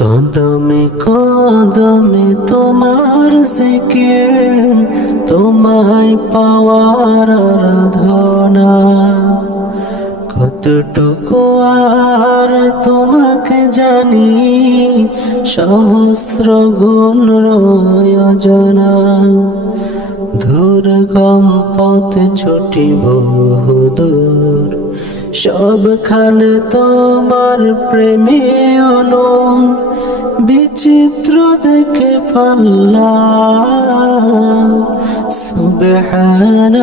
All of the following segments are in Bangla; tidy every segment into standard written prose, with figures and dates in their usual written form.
কদমে কদমে তোমার জিকির, তোমায় পাওয়ার আরাধনা। কতটুকু আর তোমাকে জানি, সহস্র গুণ রয়োজনা। দুর্গম পথ ছুটি বহুদূর, সবখানে তোমার প্রেমে অনল। বিচিত্র দেখে পাল্লাহ, সুবহানাল্লাহ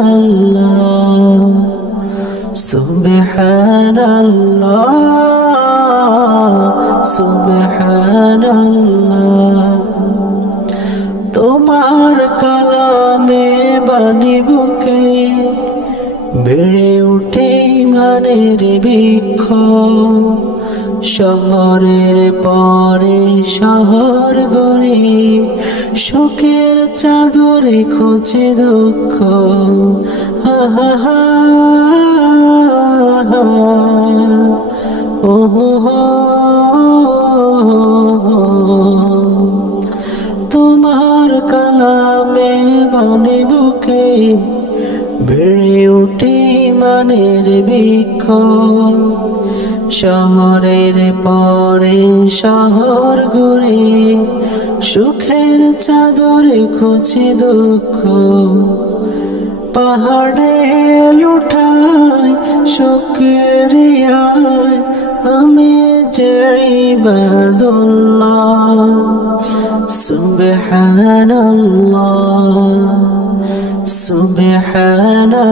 সুবহানাল্লাহ সুবহানাল্লাহ। তোমার কালামে বাণী বুকে বেড়ে উঠে ইমানের বৃক্ষ। শহরের পরে শহর গড়ে, শোকের চাদরে খোঁজে দুঃখ। আহা ওহো, তোমার কালামে বাণী বুকে বেড়ে উঠে ইমানের বৃক্ষ। শহরের পরে শহর ঘুরে, সুখের চাদরে খুঁজে দুঃখ। পাহাড়ে লুঠাই শোকের আয়, আমি যে ইবাদুল্লাহ। সুবহানাল্লাহ সুবহানাল্লাহ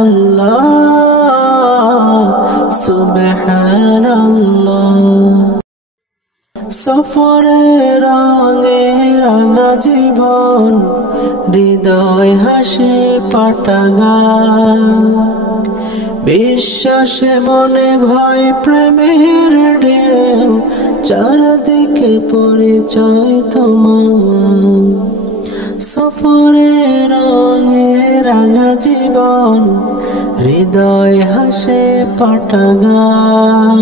সুবহানাল্লাহ। সফরে রঙে রাঙা জীবন, হৃদয় হাসে পাটাগান। বিশ্বাসে মনে ভয় প্রেমের ঢেউ, চারদিকে পরিচয় তোমার। সফরে রঙে রাঙা জীবন, হৃদয় হাসে পাটাগান।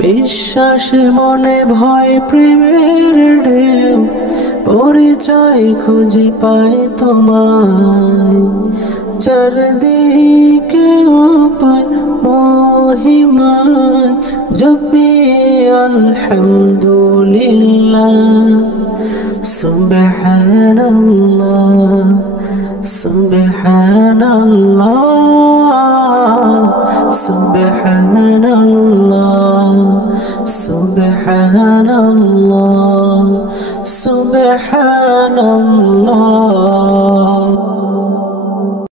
বিশ্বাসে মনে ভয় প্রেমের ঢেউ, পরিচয় খুঁজে পাই তোমায়। চারদিকে অপার মহিমায়, জপি আলহামদুলিল্লাহ। সুবহানাল্লাহ সুবহানাল্লাহ সুবহানাল্লাহ সুবহানাল্লাহ সুবহানাল্লাহ।